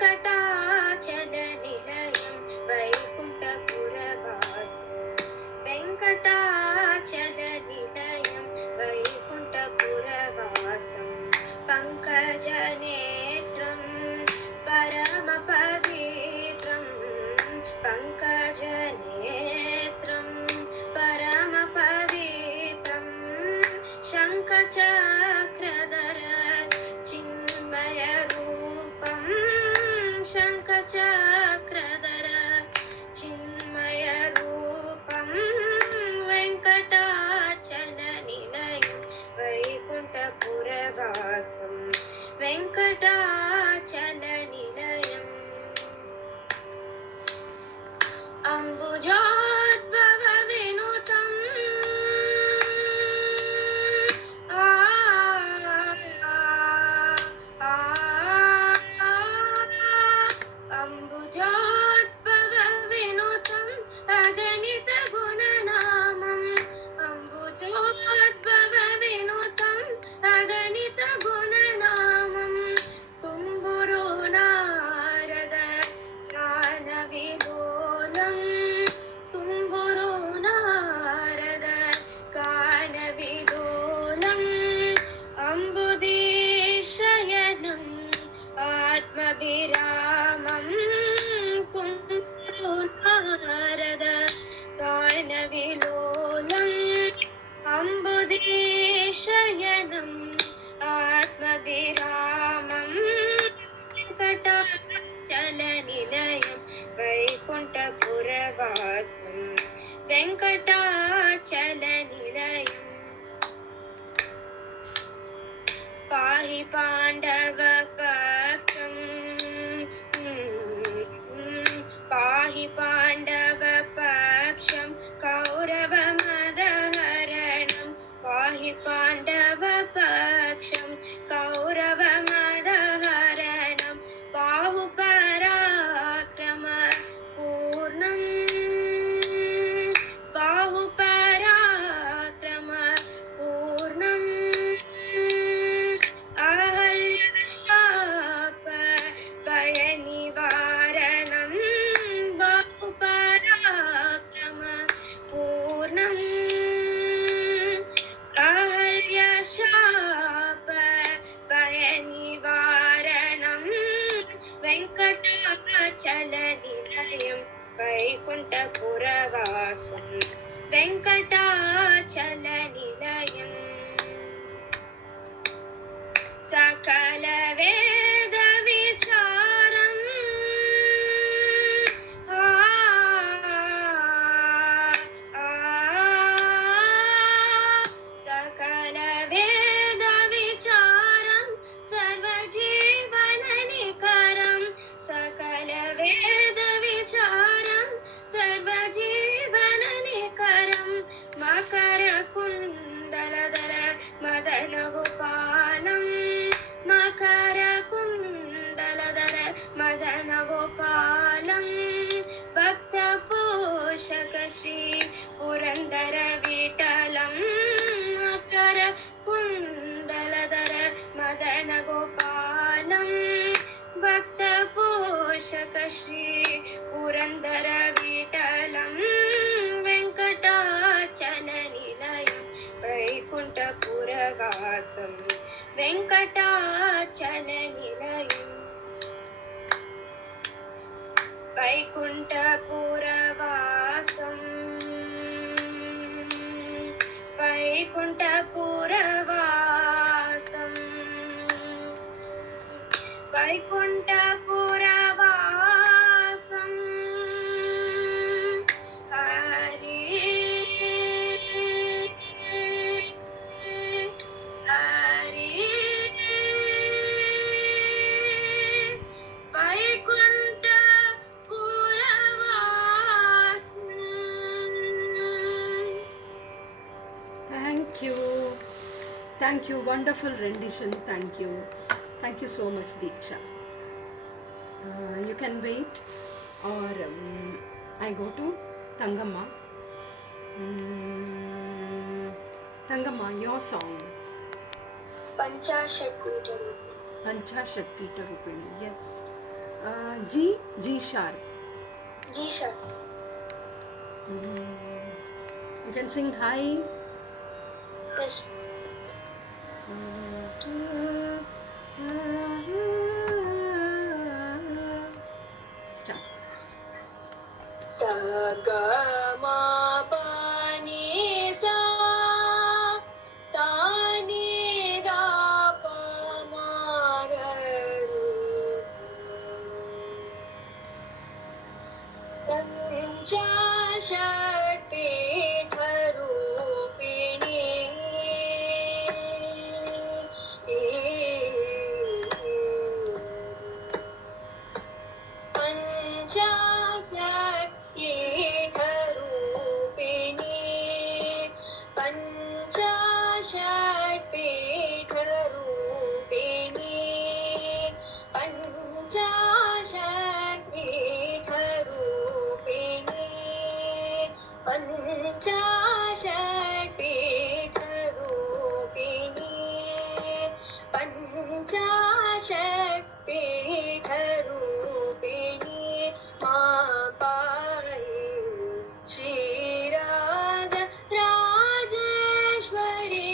वेङ्कटाचलनिलयं वैकुण्ठपुरवासं वेङ्कटाचलनिलयं वैकुण्ठपुरवासं पङ्कजनेत्रं परमपवित्रं पङ्कजनेत्रं परमपवित्रं शङ्खचक्रधर चिन्मयरूपं शङ्खचक्रधर चिन्मयरूपं वेङ्कटाचलनिलयं वैकुण्ठपुरवासं वेङ्कटाचलनिलयम् अम्बुजोद्भव विनुतम् अम्बुजोद्भव विनुतम् अगणित गुणनामम् अम्बुजोद्भव विनुतम् अगणित गुणनामम् तुम्बुरु नारद गानविलोलम् तुम्बुरु नारद गानविलोलम् अम्बुदीशयनम् आत्मभिरामम् तुम्बुरु नारद गानविलोलम् अम्बुदीशयनम् आत्मभिरामम् वेङ्कटाचलनिलयं वैकुण्ठपुरवासं वेङ्कटाचलनिलयम् पाहि पाण्डवपक्षं पाहि पाण्डवपक्षं कौरवमदहरणं पाहि पाण्डवपक्षं कौरवमदहरणं बाहुपराक्रम पूर्णं बाहुपराक्रम पूर्णम् अहल्यशाप भयनिवारणं बाहुपराक्रम पूर्णम् अहल्यशाप भयनिवारणं वेङ्कटाचलनिलयं वैकुण्ठपुरवासं वेङ्कटाचलनिलयम् सकल वेद विचारम् सकल वेद विचारम् सर्वजीवननिकरम् सकल वेद विचारम् सर्वजीवननिकरम् मकर कुण्डलधर मदन गोपालम् मकर कुण्डलधर मदन गोपालम् भक्तपोषक श्री पुरन्दर विठलम् मकर कुण्डलधर मदन गोपालम् भक्तपोषक श्री पुरन्दर विठलम् वेङ्कटाचलनिलयं वैकुण्ठपुरवासं वेङ्कटाचलनिलयम् वैकुण्ठपुरवासं वैकुण्ठपुरवासं वैकुण्ठपुरवासं Hari Hari वैकुण्ठपुरवासं. Thank you, wonderful rendition. Thank you so much, Deeksha. You can wait, or I go to Tangamma. Tangamma, your song. Panchashat Peter. Panchashat Peter Rupini, yes. G sharp. G sharp. You can sing high. Yes. Start. Sa ga ma pa ni sa, sa ni da pa ma ga ri sa. पञ्चाशत्पीठरूपिणी पञ्चाशत्पीठरूपिणी पञ्चाशत्पीठरूपिणी पञ्चाशत्पीठरूपिणी पञ्चाशत्पीठरूपिणी पञ्चाशत्पीठरूपिणी मा पाहि श्रीराज राजेश्वरी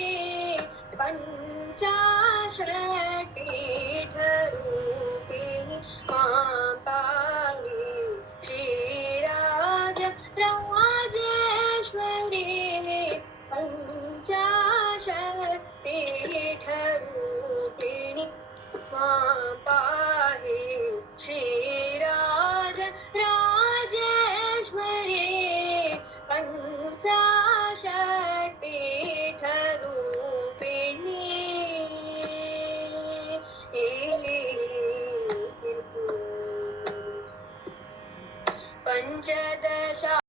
पञ्चाशत्पीठरूपिणी मा पाहि श्रीराज राजेश्वरी पञ्चाशत्पीठरूपिणी मा पाहि श्रीराज राजेश्वरी पञ्चाशत्पीठरूपिणी पञ्चदश